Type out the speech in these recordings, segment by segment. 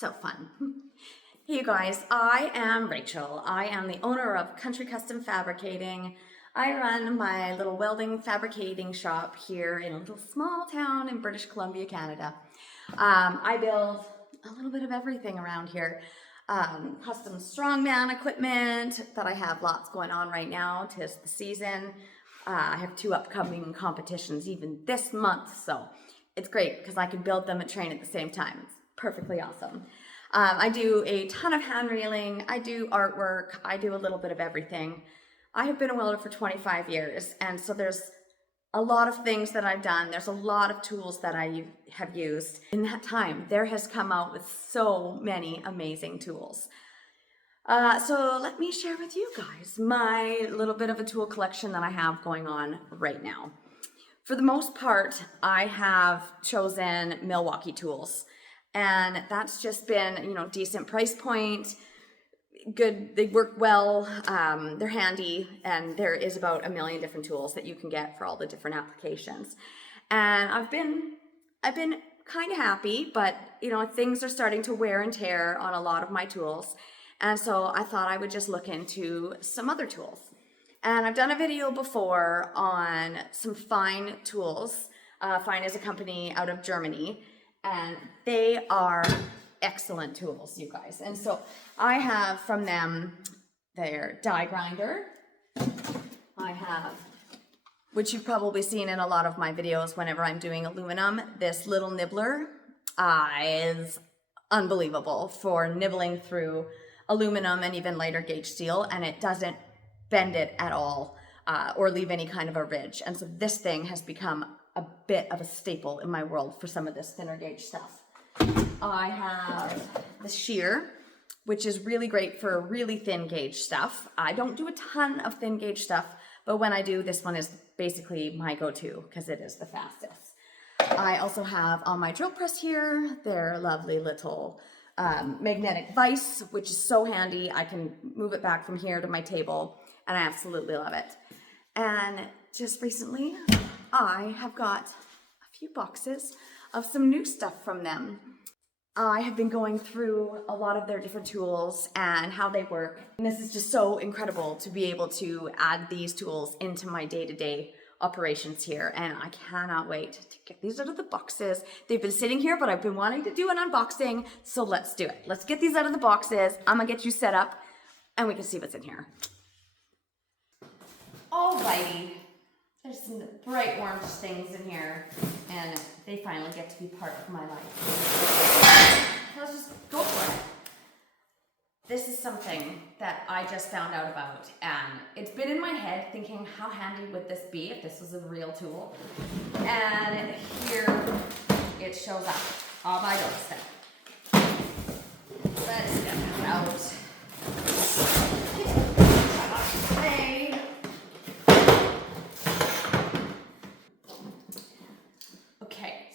So fun. Hey you guys, I am Rachel. I am the owner of Country Custom Fabricating. I run my little welding fabricating shop here in a little small town in British Columbia, Canada. I build a little bit of everything around here. Custom strongman equipment that I have lots going on right now. 'Tis the season. I have 2 upcoming competitions even this month, so it's great because I can build them and train at the same time. It's perfectly awesome. I do a ton of hand reeling, I do artwork, I do a little bit of everything. I have been a welder for 25 years, and so there's a lot of things that I've done. There's a lot of tools that I have used. In that time, there has come out with so many amazing tools. So let me share with you guys my little bit of a tool collection that I have going on right now. For the most part, I have chosen Milwaukee tools, and that's just been, decent price point, good, they work well, they're handy, and there is about a million different tools that you can get for all the different applications. And I've been kind of happy, but things are starting to wear and tear on a lot of my tools, and so I thought I would just look into some other tools. And I've done a video before on some Fein tools. Fein is a company out of Germany, and they are excellent tools, you guys. And so I have from them their die grinder. I have, which you've probably seen in a lot of my videos whenever I'm doing aluminum, this little nibbler is unbelievable for nibbling through aluminum and even lighter gauge steel, and it doesn't bend it at all or leave any kind of a ridge. And so this thing has become a bit of a staple in my world for some of this thinner gauge stuff. I have the shear, which is really great for really thin gauge stuff. I don't do a ton of thin gauge stuff, but when I do, this one is basically my go-to because it is the fastest. I also have on my drill press here their lovely little magnetic vise, which is so handy. I can move it back from here to my table, and I absolutely love it. And just recently, I have got a few boxes of some new stuff from them. I have been going through a lot of their different tools and how they work. And this is just so incredible to be able to add these tools into my day-to-day operations here. And I cannot wait to get these out of the boxes. They've been sitting here, but I've been wanting to do an unboxing. So let's do it. Let's get these out of the boxes. I'm gonna get you set up and we can see what's in here. Alrighty. There's some bright orange things in here, and they finally get to be part of my life. Let's just go for it. This is something that I just found out about, and it's been in my head thinking, how handy would this be if this was a real tool? And here it shows up on my doorstep. Let's get it out.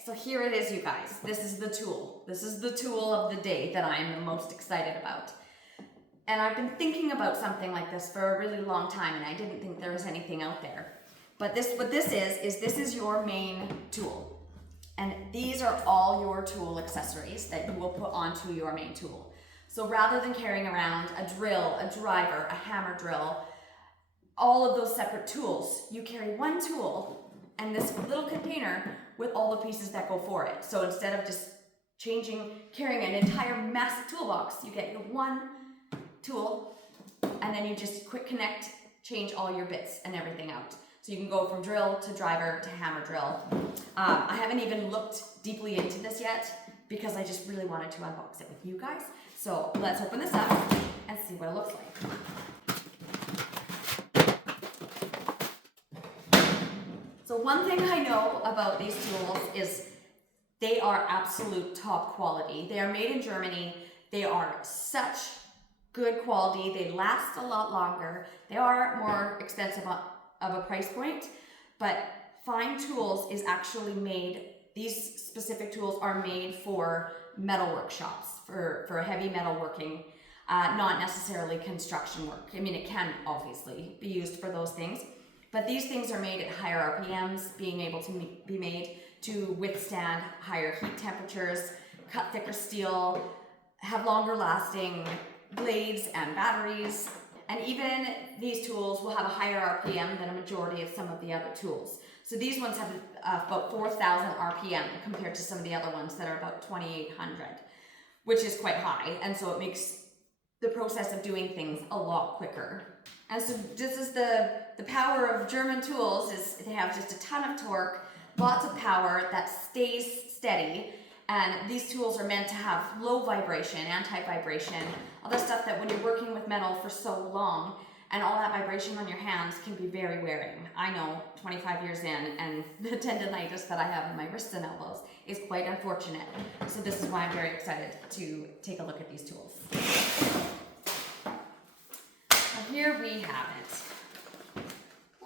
So here it is, you guys. This is the tool. This is the tool of the day that I am the most excited about. And I've been thinking about something like this for a really long time, and I didn't think there was anything out there. But what this is your main tool. And these are all your tool accessories that you will put onto your main tool. So rather than carrying around a drill, a driver, a hammer drill, all of those separate tools, you carry one tool and this little container with all the pieces that go for it. So instead of just carrying an entire massive toolbox, you get your one tool, and then you just quick connect, change all your bits and everything out. So you can go from drill to driver to hammer drill. I haven't even looked deeply into this yet because I just really wanted to unbox it with you guys. So let's open this up and see what it looks like. So one thing I know about these tools is they are absolute top quality. They are made in Germany. They are such good quality. They last a lot longer. They are more expensive of a price point, but Fein Tools is actually made, these specific tools are made for metalwork shops, for heavy metalworking, not necessarily construction work. I mean, it can obviously be used for those things, but these things are made at higher RPMs, being able to be made to withstand higher heat temperatures, cut thicker steel, have longer lasting blades and batteries. And even these tools will have a higher RPM than a majority of some of the other tools. So these ones have about 4,000 RPM compared to some of the other ones that are about 2,800, which is quite high. And so it makes the process of doing things a lot quicker. And so this is the power of German tools, is they have just a ton of torque, lots of power that stays steady. And these tools are meant to have low vibration, anti-vibration, all the stuff that when you're working with metal for so long and all that vibration on your hands can be very wearing. I know, 25 years in, and the tendonitis that I have in my wrists and elbows is quite unfortunate. So this is why I'm very excited to take a look at these tools. Now here we have it.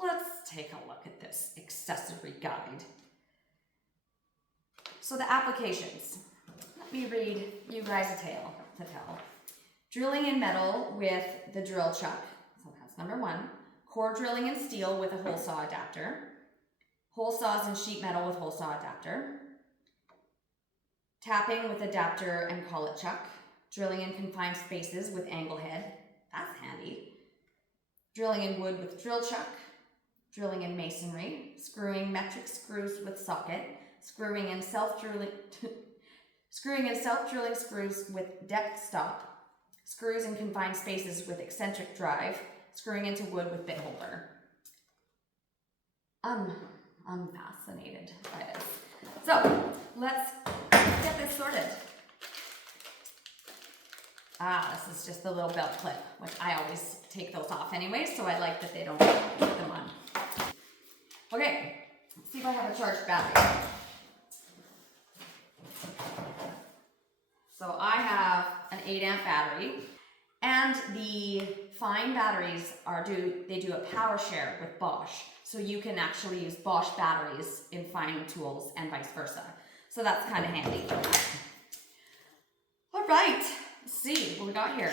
Let's take a look at this accessory guide. So the applications. Let me read you guys a tale to tell. Drilling in metal with the drill chuck. So that's number one. Core drilling in steel with a hole saw adapter. Hole saws in sheet metal with hole saw adapter. Tapping with adapter and collet chuck. Drilling in confined spaces with angle head. That's handy. Drilling in wood with drill chuck. Drilling in masonry. Screwing metric screws with socket. Screwing in self-drilling screws with depth stop, screws in confined spaces with eccentric drive, screwing into wood with bit holder. I'm fascinated by this. So let's get this sorted. This is just the little belt clip, which I always take those off anyway, so I like that they don't put them on. Okay, let's see if I have a charged battery. So I have an 8 amp battery, and the Fein batteries they do a power share with Bosch. So you can actually use Bosch batteries in Fein tools and vice versa. So that's kind of handy. All right, let's see what we got here.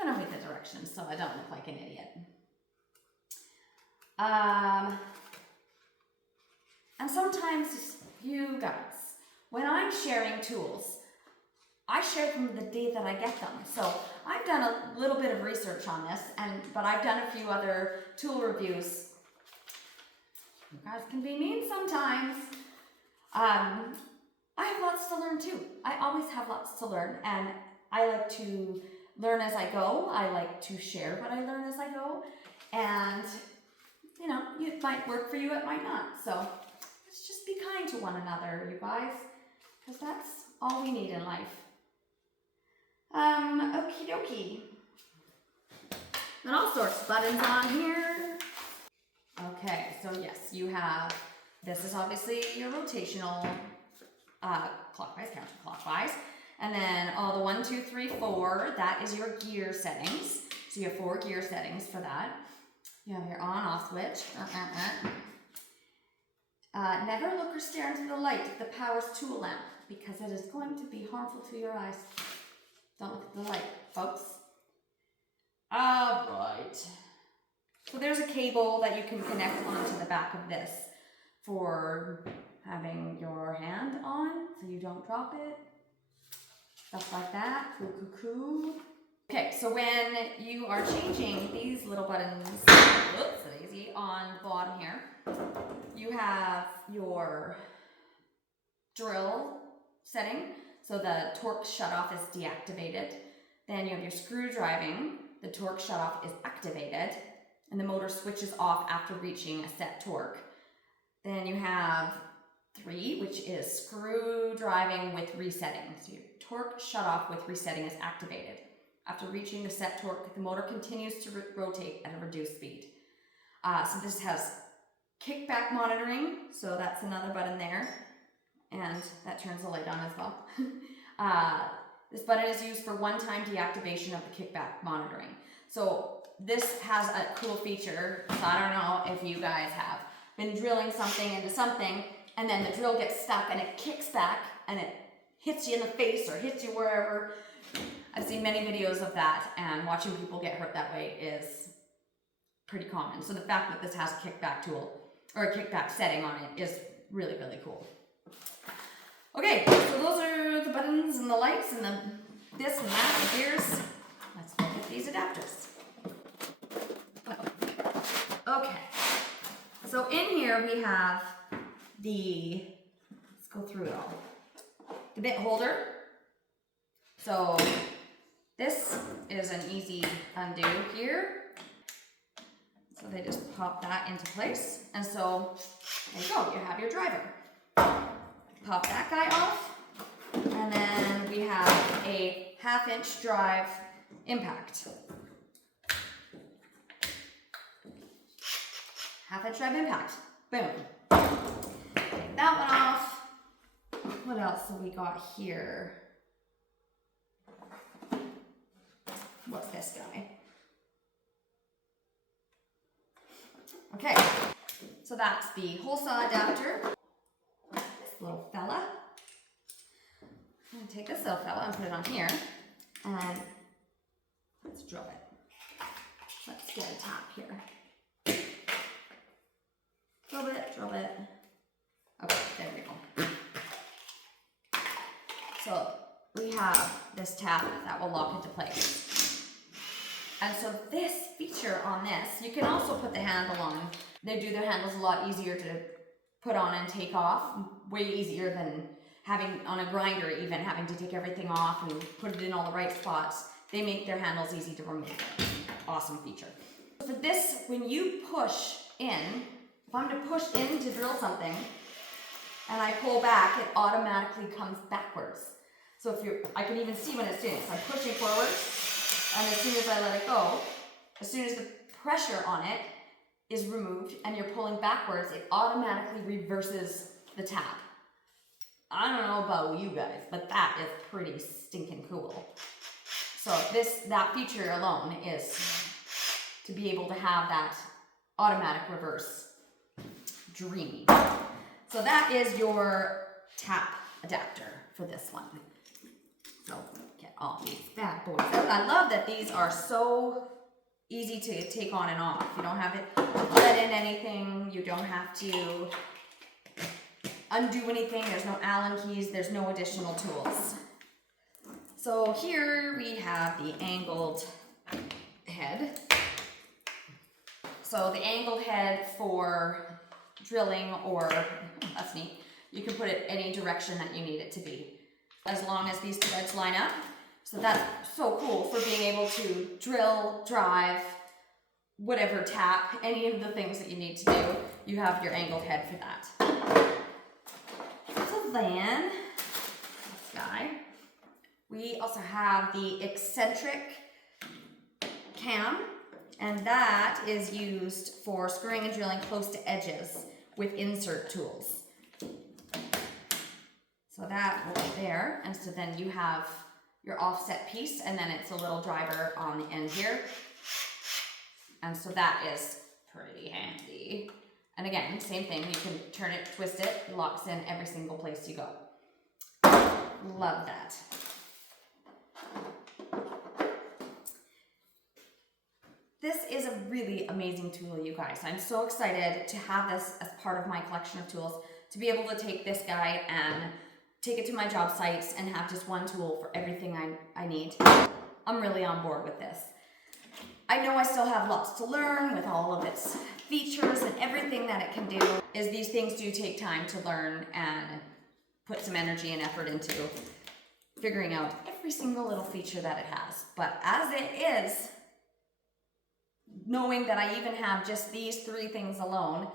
I'm gonna read the directions so I don't look like an idiot. And sometimes you guys, when I'm sharing tools, I share them the day that I get them. So I've done a little bit of research on this, but I've done a few other tool reviews. You guys can be mean sometimes. I have lots to learn too. I always have lots to learn, and I like to learn as I go. I like to share what I learn as I go. And, you know, it might work for you, it might not. So let's just be kind to one another, you guys. Because that's all we need in life. Okie dokie. And all sorts of buttons on here. Okay, so yes, you have, this is obviously your rotational, clockwise, counterclockwise. And then all the 1, 2, 3, 4, that is your gear settings. So you have 4 gear settings for that. You have your on-off switch. Never look or stare into the light of the power's tool lamp, because it is going to be harmful to your eyes. Don't look at the light, folks. All right. So there's a cable that you can connect onto the back of this for having your hand on so you don't drop it. Stuff like that. Cool. Okay, so when you are changing these little buttons, whoops, daisy, on the bottom here, you have your drill setting, so the torque shutoff is deactivated. Then you have your screw driving, the torque shutoff is activated, and the motor switches off after reaching a set torque. Then you have 3, which is screw driving with resetting. So your torque shutoff with resetting is activated. After reaching the set torque, the motor continues to rotate at a reduced speed. So this has kickback monitoring, so that's another button there, and that turns the light on as well. This button is used for one-time deactivation of the kickback monitoring. So this has a cool feature. So I don't know if you guys have been drilling something into something, and then the drill gets stuck and it kicks back and it hits you in the face or hits you wherever. I've seen many videos of that, and watching people get hurt that way is pretty common. So the fact that this has a kickback tool or a kickback setting on it is really, really cool. Okay, so those are the buttons and the lights and the this and that, the gears. Let's look at these adapters. Okay, so in here we have let's go through it all. The bit holder. So this is an easy undo here. So they just pop that into place. And so there you go, you have your driver. Pop that guy off. And then we have a 1/2-inch drive impact. 1/2-inch drive impact. Boom. Take that one off. What else have we got here? What's this guy? Okay, so that's the hole saw adapter. This little fella. I'm gonna take this little fella and put it on here, and let's drill it. Let's get a tap here. Drill it. Okay, there we go. So we have this tap that will lock into place. And so this feature on this, you can also put the handle on. They do their handles a lot easier to put on and take off, way easier than having on a grinder even, having to take everything off and put it in all the right spots. They make their handles easy to remove. Awesome feature. For this, when you push in, if I'm to push in to drill something and I pull back, it automatically comes backwards. So I can even see when it's doing it. So I'm pushing forward, and as soon as I let it go, as soon as the pressure on it is removed and you're pulling backwards, it automatically reverses the tap. I don't know about you guys, but that is pretty stinking cool. So that feature alone is to be able to have that automatic reverse. Dreamy. So that is your tap adapter for this one. So get all these bad boys out. I love that these are so easy to take on and off. You don't have it let in anything. You don't have to undo anything. There's no Allen keys. There's no additional tools. So here we have the angled head. So the angled head for drilling, or that's neat. You can put it any direction that you need it to be, as long as these threads line up. So that's so cool for being able to drill, drive, whatever, tap, any of the things that you need to do. You have your angled head for that. So then, this guy, we also have the eccentric cam, and that is used for screwing and drilling close to edges with insert tools. So that will be there, and so then you have your offset piece, and then it's a little driver on the end here. And so that is pretty handy. And again, same thing, you can turn it, twist it, it locks in every single place you go. Love that. This is a really amazing tool, you guys. I'm so excited to have this as part of my collection of tools, to be able to take this guy and take it to my job sites and have just one tool for everything I need. I'm really on board with this. I know I still have lots to learn with all of its features and everything that it can do, is these things do take time to learn and put some energy and effort into figuring out every single little feature that it has. But as it is, knowing that I even have just these 3 things alone,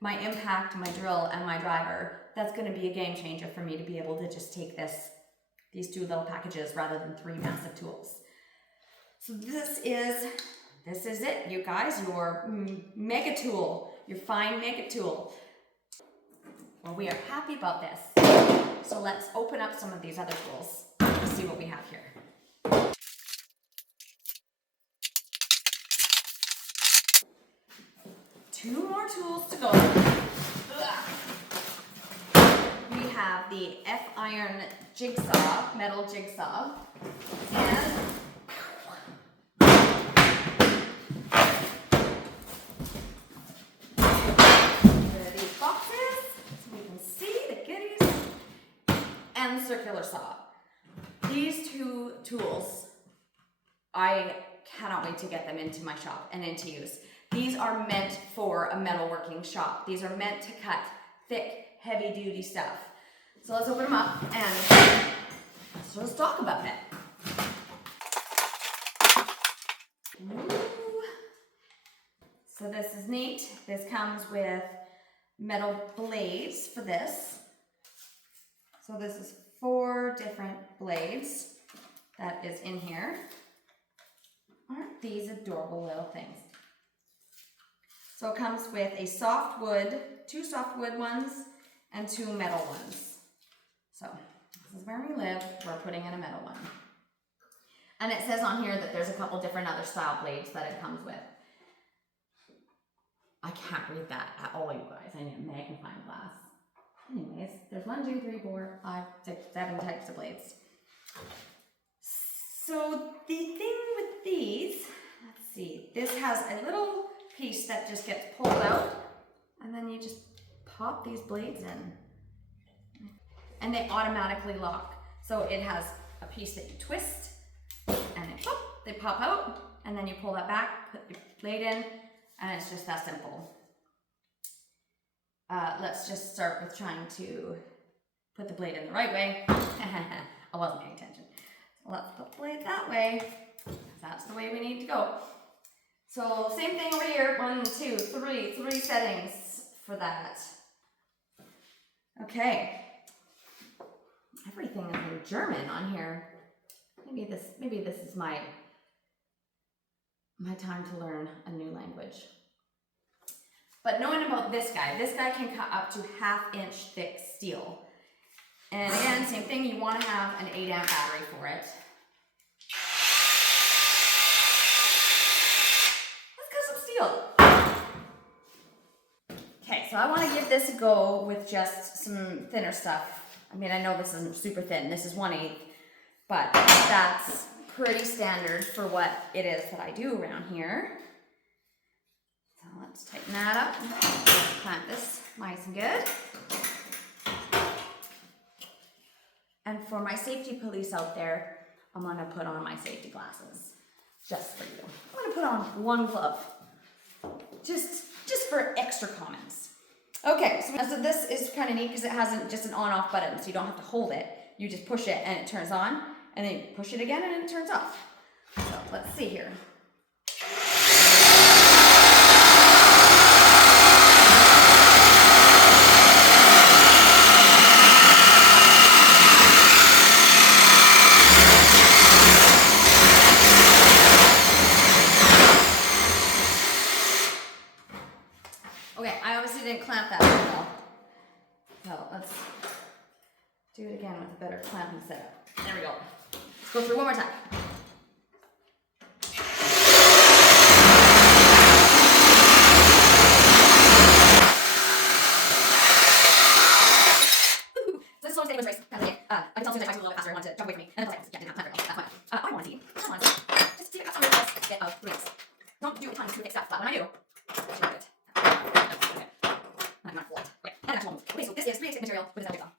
my impact, my drill, and my driver, that's going to be a game changer for me to be able to just take these 2 little packages rather than 3 massive tools. So this is it, you guys, your mega tool, your Fein mega tool. Well, we are happy about this. So let's open up some of these other tools and see what we have here. Two more tools to go. We have the F-iron jigsaw, metal jigsaw, and these boxes, so we can see the goodies, and the circular saw. these two tools, I cannot wait to get them into my shop and into use. These are meant for a metalworking shop. These are meant to cut thick, heavy-duty stuff. So let's open them up and let's talk about it. Ooh. So this is neat. This comes with metal blades for this. So this is 4 different blades that is in here. Aren't these adorable little things? So it comes with a soft wood, 2 soft wood ones, and 2 metal ones. So this is where we live. We're putting in a metal one. And it says on here that there's a couple different other style blades that it comes with. I can't read that at all, you guys. I need a magnifying glass. Anyways, there's 1, 2, 3, 4, 5, 6, 7 types of blades. So the thing with these, let's see, this has a little piece that just gets pulled out, and then you just pop these blades in, and they automatically lock. So it has a piece that you twist, and they pop out, and then you pull that back, put your blade in, and it's just that simple. Let's just start with trying to put the blade in the right way. I wasn't paying attention. So let's put the blade that way. That's the way we need to go. So same thing over here. 1, 2, 3 settings for that. Okay. Everything is in German on here. Maybe this is my time to learn a new language. But knowing about this guy can cut up to 1/2 inch thick steel. And again, same thing, you want to have an 8 amp battery for it. Let's cut some steel. Okay, so I want to give this a go with just some thinner stuff. I mean, I know this isn't super thin, this is 1/8, but that's pretty standard for what it is that I do around here. So let's tighten that up. Let's clamp this nice and good. And for my safety police out there, I'm gonna put on my safety glasses, just for you. I'm gonna put on 1 glove, just for extra comments. Okay, so this is kind of neat because it has just an on-off button, so you don't have to hold it. You just push it and it turns on, and then you push it again and it turns off. So let's see here. Okay, I obviously didn't clamp that very well. So let's do it again with a better clamping setup. There we go. Let's go through one more time. So this is only race. I can tell Susan I was a little bit faster. I wanted to jump away from me. And then I was like, yeah, didn't have time very well. That's fine. I want to see. Just see if I got some real bit of release. Don't do a ton of smooth stuff, but when I do, it's really good. Okay. I'm not full. Okay. And actual. Okay, so this is 3/8 material with a Jigsaw.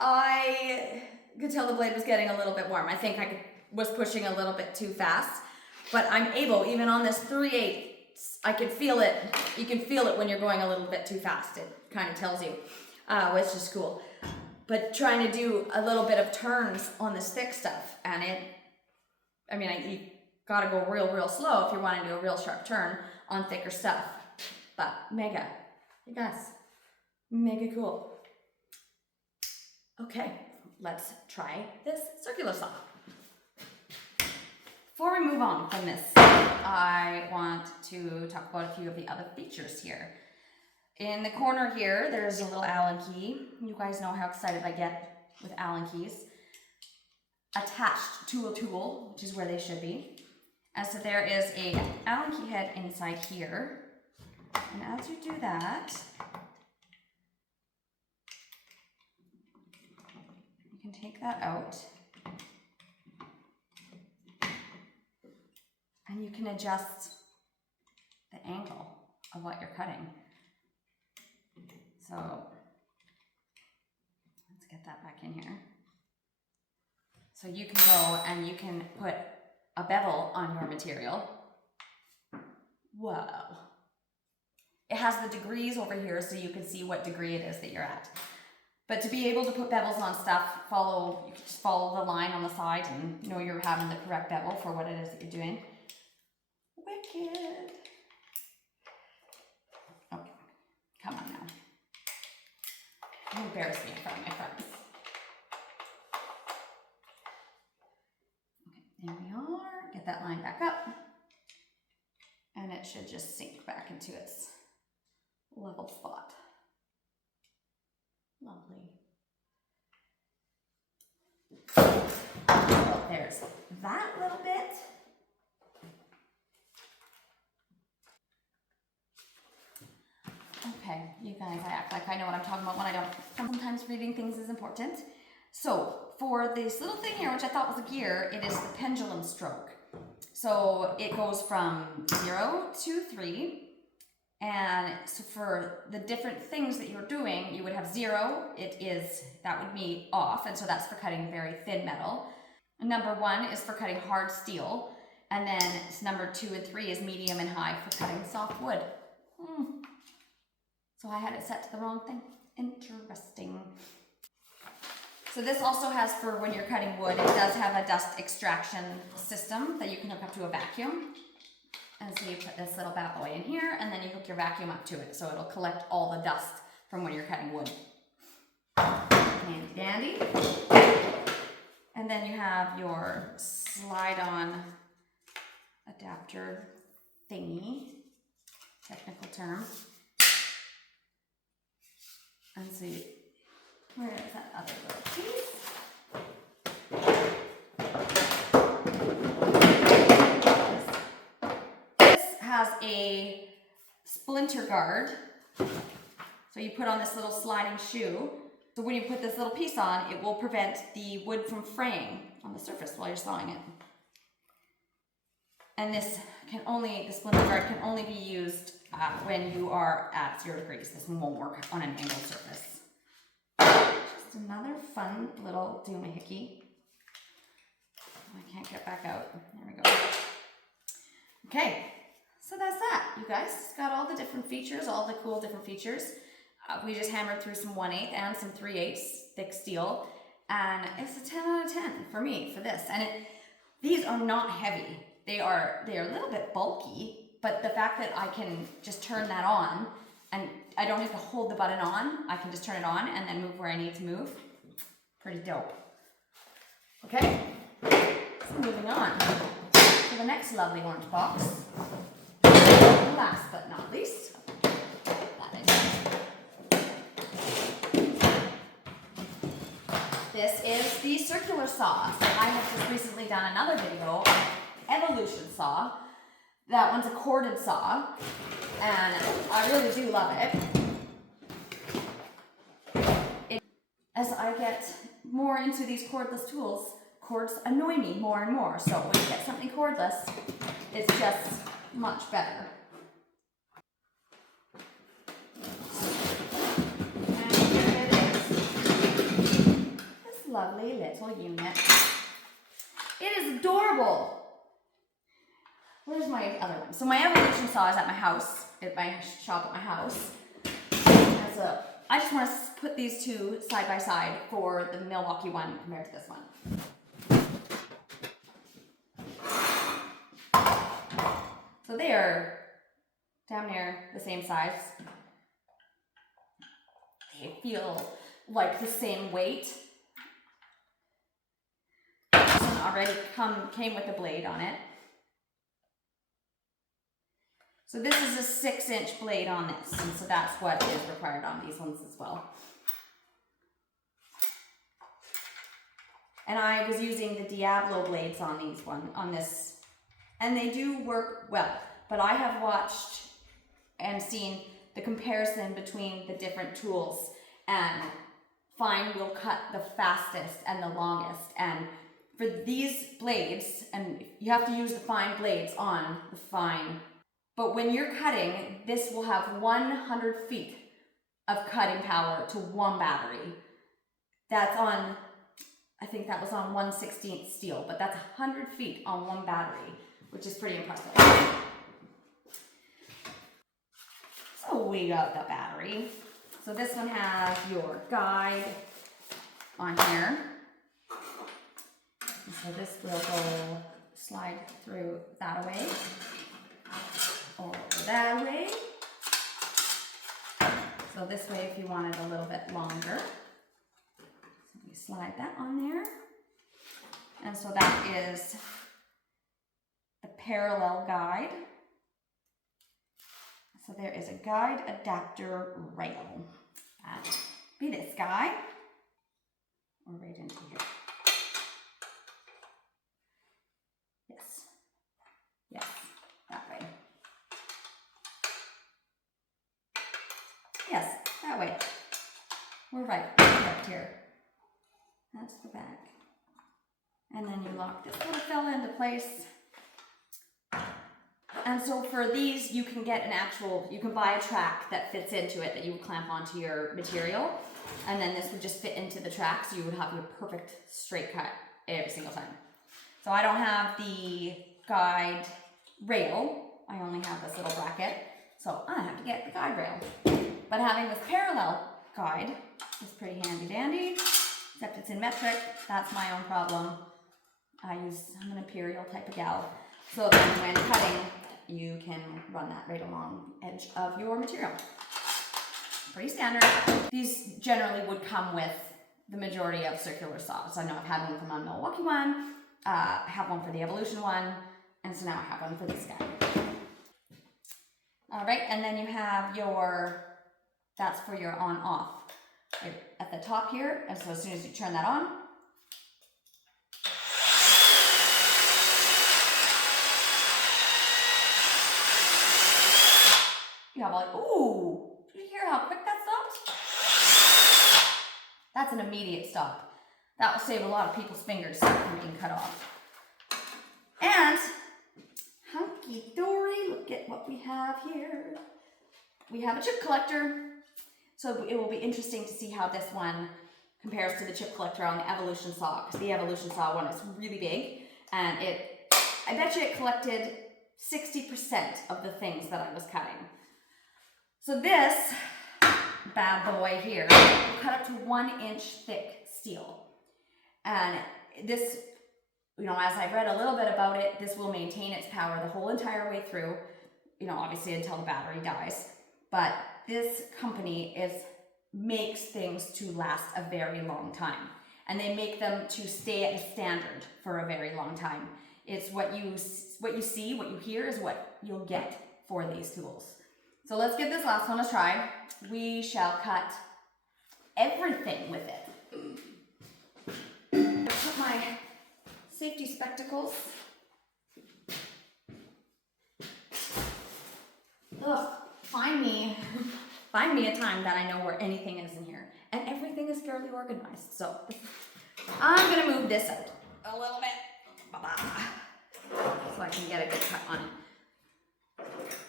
I could tell the blade was getting a little bit warm. I think I was pushing a little bit too fast, but I'm able, even on this 3/8, I can feel it. You can feel it when you're going a little bit too fast. It kind of tells you, which is cool. But trying to do a little bit of turns on this thick stuff, and you gotta go real slow if you're wanting to do a real sharp turn on thicker stuff. But mega, you guys, mega cool. Okay, let's try this circular saw. Before we move on from this, I want to talk about a few of the other features here. In the corner here, there's a little Allen key. You guys know how excited I get with Allen keys. attached to a tool, which is where they should be. And so there is a Allen key head inside here. And as you do that, you can take that out. And you can adjust the angle of what you're cutting. So let's get that back in here. So you can go and you can put a bevel on your material. Whoa. It has the degrees over here so you can see what degree it is that you're at. But to be able to put bevels on stuff, you can just follow the line on the side and know you're having the correct bevel for what it is that you're doing. Wicked. Okay, come on now. You embarrass me in front of my friends. Okay, there we are. Get that line back up. And it should just sink back into its level spot. Lovely. So there's that little bit. Okay, you guys, I act like I know what I'm talking about when I don't. Sometimes reading things is important. So for this little thing here, which I thought was a gear, it is the pendulum stroke. So it goes from 0 to 3. And so for the different things that you're doing, you would have 0, that would be off, and so that's for cutting very thin metal. And number 1 is for cutting hard steel, and then number 2 and 3 is medium and high for cutting soft wood. So I had it set to the wrong thing. Interesting. So this also has, for when you're cutting wood, it does have a dust extraction system that you can hook up to a vacuum. And so you put this little bad boy in here, and then you hook your vacuum up to it, so it'll collect all the dust from when you're cutting wood. Handy dandy. And then you have your slide-on adapter thingy, technical term. And so where is that other little piece? Has a splinter guard, so you put on this little sliding shoe. So when you put this little piece on, it will prevent the wood from fraying on the surface while you're sawing it. And the splinter guard can only be used when you are at 0 degrees. This one won't work on an angled surface. Just another fun little doohickey. I can't get back out. There we go. Okay. So that's that, you guys. It's got all the different features, all the cool different features. We just hammered through some 1/8 and some 3/8 thick steel, and it's a 10 out of 10 for me for this. And these are not heavy. They are a little bit bulky, but the fact that I can just turn that on, and I don't have to hold the button on, I can just turn it on and then move where I need to move. Pretty dope. Okay, so moving on to the next lovely orange box. Last but not least, this is the circular saw. So I have just recently done another video on evolution saw. That one's a corded saw, and I really do love it. As I get more into these cordless tools, cords annoy me more and more. So when you get something cordless, it's just much better. Lovely little unit. It is adorable. Where's my other one? So my evolution saw is at my house, at my shop at my house. And so I just want to put these two side by side for the Milwaukee one compared to this one. So they are down near the same size. They feel like the same weight. Already came with a blade on it. So this is a 6-inch blade on this, and so that's what is required on these ones as well. And I was using the Diablo blades on this, and they do work well. But I have watched and seen the comparison between the different tools, and Fein will cut the fastest and the longest. And for these blades, and you have to use the Fein blades on the Fein, but when you're cutting, this will have 100 feet of cutting power to one battery. That's on, I think that was on 1/16 steel, but that's 100 feet on one battery, which is pretty impressive. So we got the battery. So this one has your guide on here. And so this will go slide through that way, or that way. So this way, if you want it a little bit longer, so we slide that on there. And so that is the parallel guide. So there is a guide adapter rail. That'd be this guy, or right into here. Yes, that way. Yes, that way. We're right here. That's the back. And then you lock this little fella into place. And so for these, you can get you can buy a track that fits into it that you would clamp onto your material. And then this would just fit into the track, so you would have your perfect straight cut every single time. So I don't have the guide rail. I only have this little bracket. So I have to get the guide rail. But having this parallel guide is pretty handy dandy, except it's in metric. That's my own problem. I'm an imperial type of gal. So then when cutting, you can run that right along the edge of your material. Pretty standard. These generally would come with the majority of circular saws. I know I've had one for my Milwaukee one, I have one for the Evolution one, and so now I have one for this guy. All right, and then you have that's for your on-off. Right at the top here, and so as soon as you turn that on, you have like, ooh, did you hear how quick that stopped? That's an immediate stop. That will save a lot of people's fingers from being cut off. And hunky-dory, look at what we have here. We have a chip collector. So it will be interesting to see how this one compares to the chip collector on the Evolution saw, because the Evolution saw one is really big, and I bet you it collected 60% of the things that I was cutting. So this bad boy here will cut up to 1 inch thick steel. And this, as I've read a little bit about it, this will maintain its power the whole entire way through, obviously until the battery dies. But this company makes things to last a very long time. And they make them to stay at a standard for a very long time. It's what you see, what you hear is what you'll get for these tools. So let's give this last one a try. We shall cut everything with it. Put my safety spectacles. Ugh, find me a time that I know where anything is in here. And everything is fairly organized. So I'm gonna move this out a little bit. So I can get a good cut on it.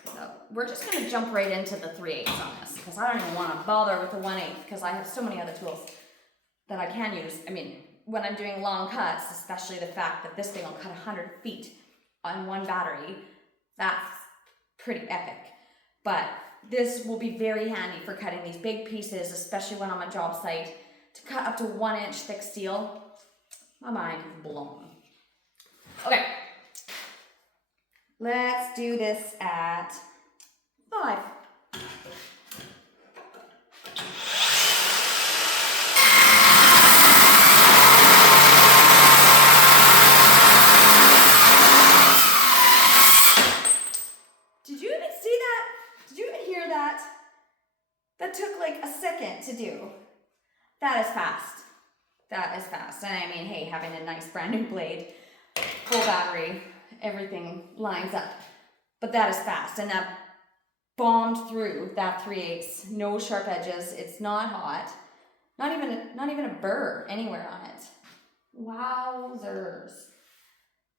So we're just gonna jump right into the 3/8 on this, because I don't even wanna bother with the 1/8, because I have so many other tools that I can use. I mean, when I'm doing long cuts, especially the fact that this thing will cut 100 feet on one battery, that's pretty epic. But this will be very handy for cutting these big pieces, especially when I'm on a job site. To cut up to 1 inch thick steel, my mind is blown. Okay, let's do this at 5. Did you even see that? Did you even hear that? That took like a second to do. That is fast. That is fast. fast. And I mean, hey, having a nice brand new blade, full battery, everything lines up. But that is fast, and that bombed through that 3/8, no sharp edges. It's not hot, not even a burr anywhere on it. Wowzers!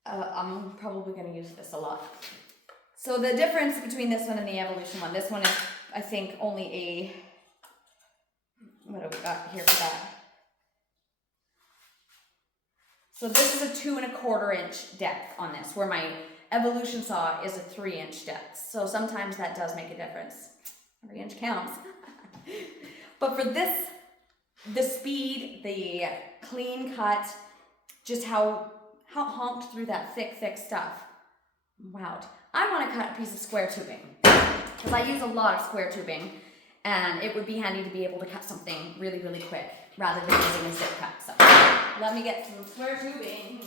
I'm probably going to use this a lot. So the difference between this one and the Evolution one, this one is, I think, only a, what have we got here for that? So this is a 2 1/4 inch depth on this, where my Evolution saw is a 3-inch depth. So sometimes that does make a difference. Every inch counts. But for this, the speed, the clean cut, just how honked through that thick stuff. Wow. I want to cut a piece of square tubing, because I use a lot of square tubing, and it would be handy to be able to cut something really, really quick rather than using a zip cut. So let me get some square tubing.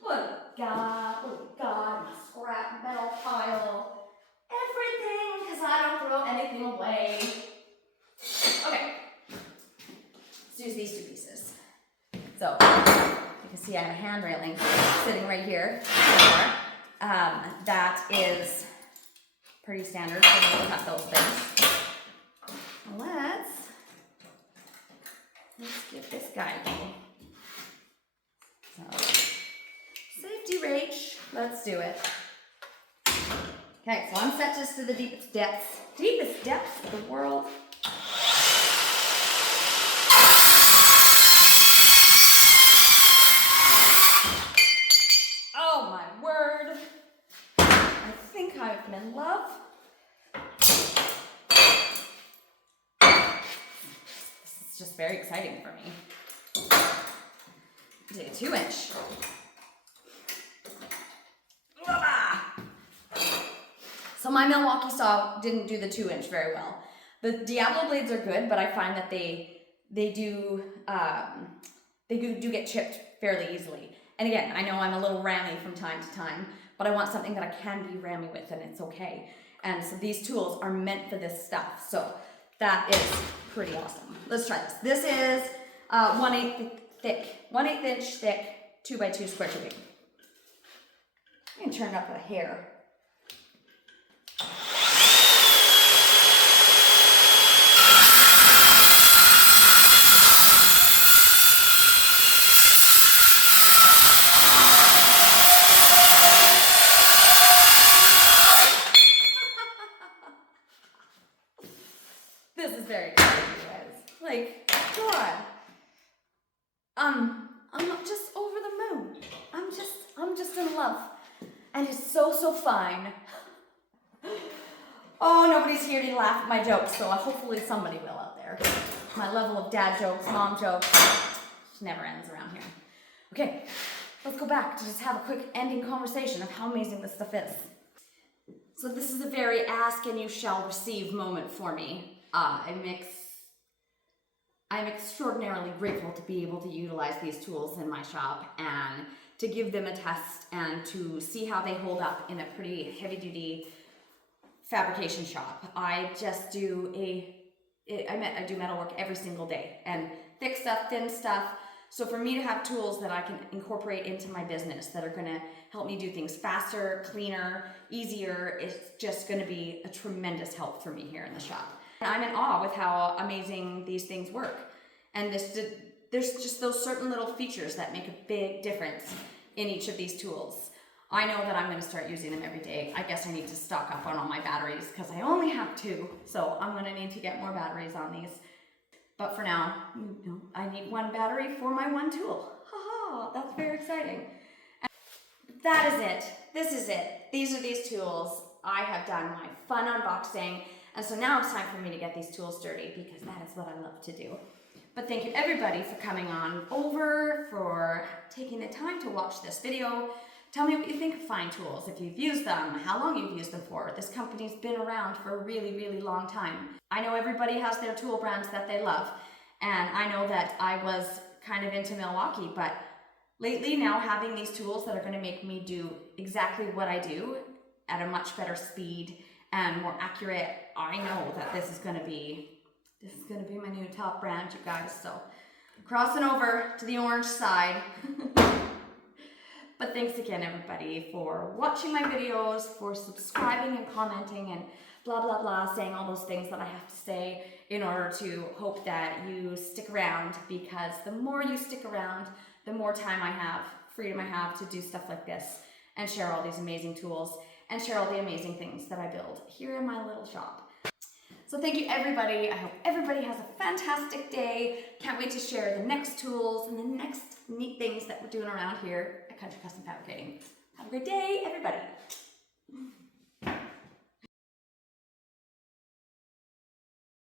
What we got, my scrap metal pile, everything, because I don't throw anything away. Okay, let's use these 2 pieces. So you can see I have a hand railing sitting right here. That is pretty standard for me to cut those things. Let's give this guy a go. So, safety reach, let's do it. Okay, so I'm set just to the deepest depths of the world. Oh my word. I think I'm in love. This is just very exciting for me. Take a 2-inch. So my Milwaukee saw didn't do the 2-inch very well. The Diablo blades are good, but I find that they do get chipped fairly easily. And again, I know I'm a little rammy from time to time, but I want something that I can be rammy with, and it's okay. And so these tools are meant for this stuff. So that is pretty awesome. Let's try this. This is 1/8 inch thick 2x2 square tubing. I can turn it up a hair. This is very exciting, you guys. Like, God. I'm just over the moon. I'm just in love. And it's so fine. Oh, nobody's here to laugh at my jokes, so hopefully somebody will out there. My level of dad jokes, mom jokes, just never ends around here. Okay, let's go back to just have a quick ending conversation of how amazing this stuff is. So this is a very ask and you shall receive moment for me. I'm extraordinarily grateful to be able to utilize these tools in my shop and to give them a test and to see how they hold up in a pretty heavy-duty fabrication shop. I just do I do metalwork every single day, and thick stuff, thin stuff. So for me to have tools that I can incorporate into my business that are going to help me do things faster, cleaner, easier, it's just going to be a tremendous help for me here in the shop. And I'm in awe with how amazing these things work. And there's just those certain little features that make a big difference in each of these tools. I know that I'm going to start using them every day. I guess I need to stock up on all my batteries because I only have 2. So I'm going to need to get more batteries on these. But for now, I need 1 battery for my 1 tool. Haha, that's very exciting. And that is it. This is it. These are these tools. I have done my fun unboxing. And so now it's time for me to get these tools dirty because that is what I love to do. But thank you everybody for coming on over, for taking the time to watch this video. Tell me what you think of Fein tools, if you've used them, how long you've used them for. This company's been around for a really, really long time. I know everybody has their tool brands that they love, and I know that I was kind of into Milwaukee, but lately now having these tools that are going to make me do exactly what I do at a much better speed and more accurate, I know that this is going to be This is gonna be my new top brand, you guys, so crossing over to the orange side. But thanks again, everybody, for watching my videos, for subscribing and commenting and blah, blah, blah, saying all those things that I have to say in order to hope that you stick around, because the more you stick around, the more time I have, freedom I have to do stuff like this and share all these amazing tools and share all the amazing things that I build here in my little shop. So thank you, everybody. I hope everybody has a fantastic day. Can't wait to share the next tools and the next neat things that we're doing around here at Country Custom Fabricating. Have a great day, everybody.